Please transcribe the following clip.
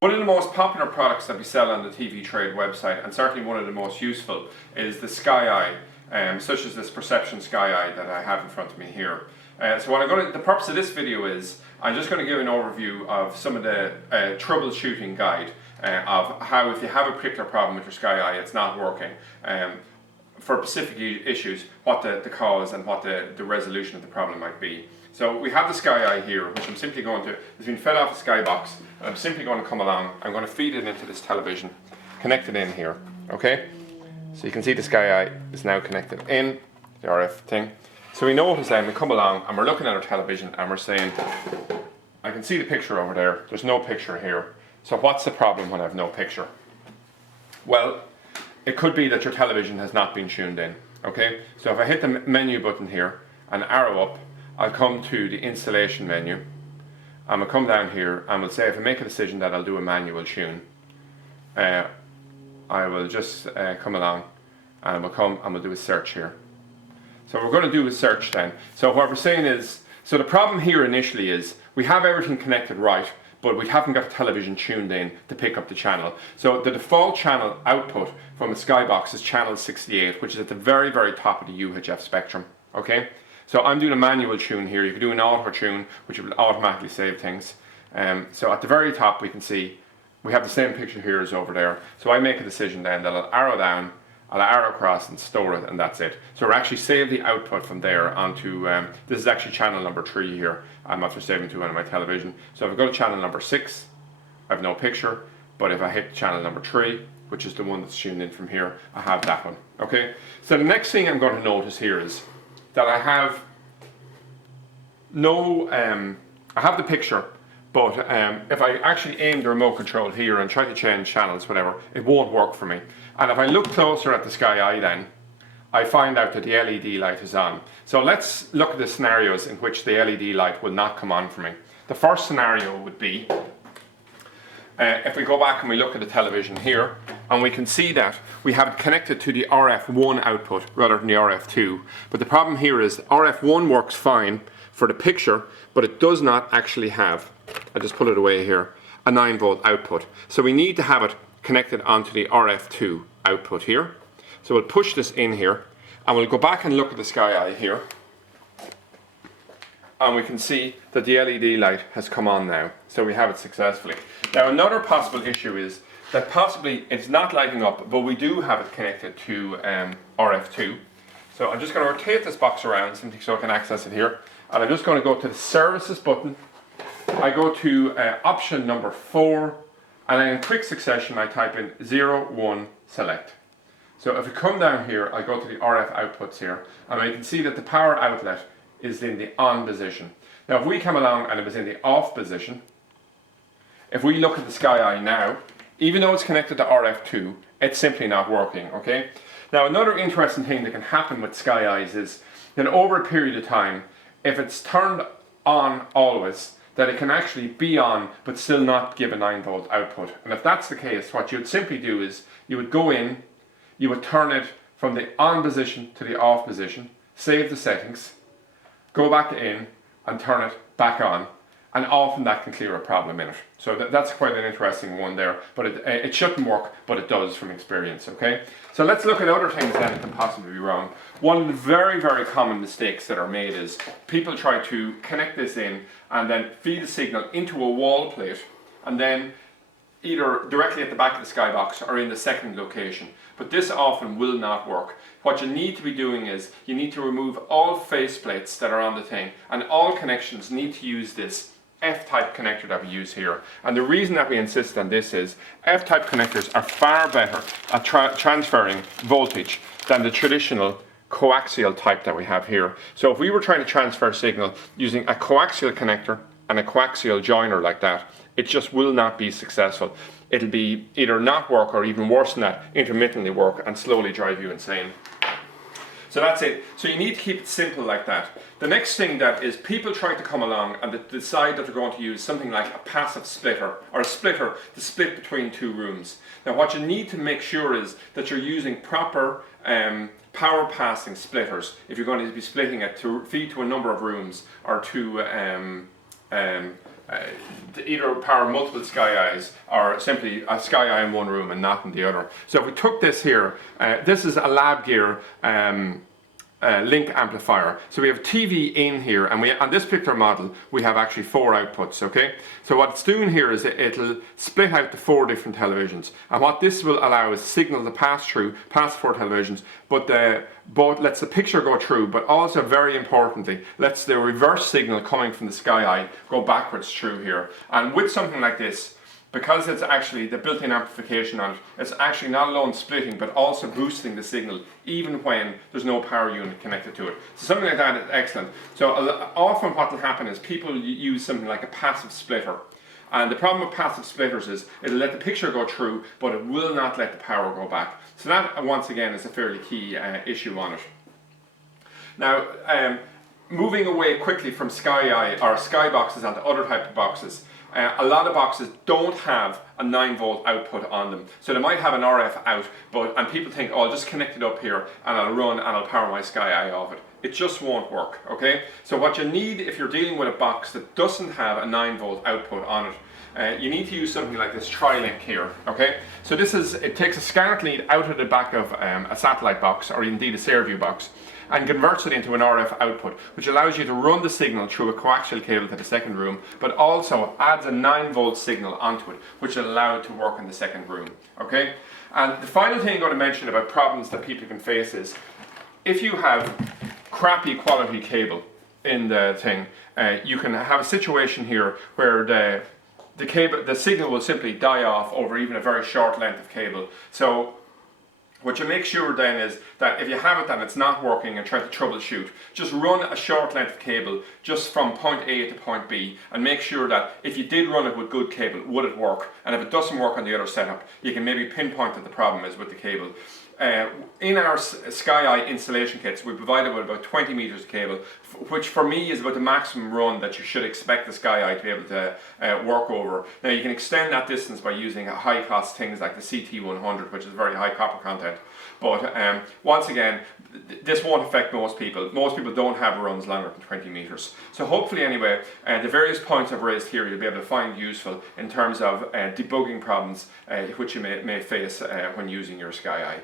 One of the most popular products that we sell on the TV Trade website, and certainly one of the most useful, is the Sky Eye, such as this Perception Sky Eye that I have in front of me here. So what the purpose of this video is, I'm just going to give an overview of some of the troubleshooting guide of how, if you have a particular problem with your Sky Eye, it's not working, for specific issues, what the cause and what the resolution of the problem might be. So we have the Sky Eye here, which I'm simply going to, it's been fed off a Sky Box, and I'm simply going to come along, I'm going to feed it into this television, connect it in here, okay? So you can see the Sky Eye is now connected in, the RF thing. So we notice then, we come along and we're looking at our television and we're saying, I can see the picture over there, there's no picture here. So what's the problem when I have no picture? Well, it could be that your television has not been tuned in, okay? So if I hit the menu button here and arrow up, I'll come to the installation menu, and we'll come down here and we'll say, if I make a decision that I'll do a manual tune, I will just come along and we'll do a search here. So we're going to do a search then. So what we're saying is, so the problem here initially is, we have everything connected right, but we haven't got the television tuned in to pick up the channel. So the default channel output from a Skybox is channel 68, which is at the very, very top of the UHF spectrum, okay? So I'm doing a manual tune here. You can do an auto tune, which will automatically save things. So at the very top we can see we have the same picture here as over there. So I make a decision then that I'll arrow down, I'll arrow across and store it, and that's it. So we're actually save the output from there onto, this is actually channel number 3 here. I'm after saving to on my television. So if I go to channel number 6, I have no picture, but if I hit channel number 3, which is the one that's tuned in from here, I have that one, okay? So the next thing I'm going to notice here is that I have no, I have the picture, but if I actually aim the remote control here and try to change channels, whatever, it won't work for me. And if I look closer at the Sky Eye then, I find out that the LED light is on. So let's look at the scenarios in which the LED light will not come on for me. The first scenario would be, if we go back and we look at the television here, and we can see that we have it connected to the RF1 output rather than the RF2. But the problem here is RF1 works fine for the picture, but it does not actually have, I just put it away here, a 9-volt output. So we need to have it connected onto the RF2 output here. So we'll push this in here, and we'll go back and look at the Sky Eye here, and we can see that the LED light has come on now. So we have it successfully. Now another possible issue is that possibly it's not lighting up, but we do have it connected to RF2. So I'm just going to rotate this box around simply so I can access it here. And I'm just going to go to the services button. I go to option number 4, and then in quick succession I type in 01 select. So if we come down here, I go to the RF outputs here, and I can see that the power outlet is in the on position. Now if we come along and it was in the off position, if we look at the Sky Eye now, even though it's connected to RF2, it's simply not working, okay? Now another interesting thing that can happen with Sky Eyes is that over a period of time, if it's turned on always, that it can actually be on but still not give a 9-volt output. And if that's the case, what you'd simply do is you would go in, you would turn it from the on position to the off position, save the settings, go back in and turn it back on, and often that can clear a problem in it. So that's quite an interesting one there, but it shouldn't work, but it does from experience, okay? So let's look at other things then that can possibly be wrong. One of the very, very common mistakes that are made is people try to connect this in and then feed the signal into a wall plate, and then either directly at the back of the Skybox or in the second location. But this often will not work. What you need to be doing is you need to remove all faceplates that are on the thing, and all connections need to use this F-type connector that we use here. And the reason that we insist on this is F-type connectors are far better at transferring voltage than the traditional coaxial type that we have here. So if we were trying to transfer signal using a coaxial connector and a coaxial joiner like that, it just will not be successful. It'll be either not work, or even worse than that, intermittently work and slowly drive you insane. So that's it. So you need to keep it simple like that. The next thing that is, people try to come along and decide that they're going to use something like a passive splitter, or a splitter to split between two rooms. Now what you need to make sure is that you're using proper power passing splitters if you're going to be splitting it to feed to a number of rooms, or to either power multiple Sky Eyes or simply a Sky Eye in one room and not in the other. So if we took this here, this is a Lab Gear link amplifier. So we have TV in here, and on this particular model we have actually 4 outputs. Okay, so what it's doing here is it'll split out the 4 different televisions, and what this will allow is signal to pass through past 4 televisions, but both lets the picture go through, but also very importantly lets the reverse signal coming from the Sky Eye go backwards through here. And with something like this, because it's actually the built-in amplification on it, it's actually not alone splitting but also boosting the signal even when there's no power unit connected to it. So something like that is excellent. So often what will happen is people use something like a passive splitter. And the problem with passive splitters is it'll let the picture go through, but it will not let the power go back. So that, once again, is a fairly key issue on it. Now, moving away quickly from Sky Eye or Sky boxes onto other type of boxes, a lot of boxes don't have a 9-volt output on them. So they might have an RF out, and people think, oh, I'll just connect it up here and I'll run and I'll power my Sky Eye off it. It just won't work, okay? So what you need if you're dealing with a box that doesn't have a 9-volt output on it, you need to use something like this Tri-Link here, okay? So it takes a SCART lead out of the back of a satellite box, or indeed a SareView box, and converts it into an RF output, which allows you to run the signal through a coaxial cable to the second room, but also adds a 9-volt signal onto it, which will allow it to work in the second room, okay? And the final thing I'm going to mention about problems that people can face is, if you have crappy quality cable in the thing, you can have a situation here where the signal will simply die off over even a very short length of cable. So what you make sure then is that if you have it and it's not working and try to troubleshoot, just run a short length of cable just from point A to point B, and make sure that if you did run it with good cable, would it work? And if it doesn't work on the other setup, you can maybe pinpoint that the problem is with the cable. In our Sky Eye installation kits, we provided with about 20 meters of cable, which for me is about the maximum run that you should expect the Sky Eye to be able to work over. Now you can extend that distance by using high cost things like the CT100, which is very high copper content. But once again, this won't affect most people. Most people don't have runs longer than 20 meters. So hopefully anyway, the various points I've raised here you'll be able to find useful in terms of debugging problems which you may face when using your Sky Eye.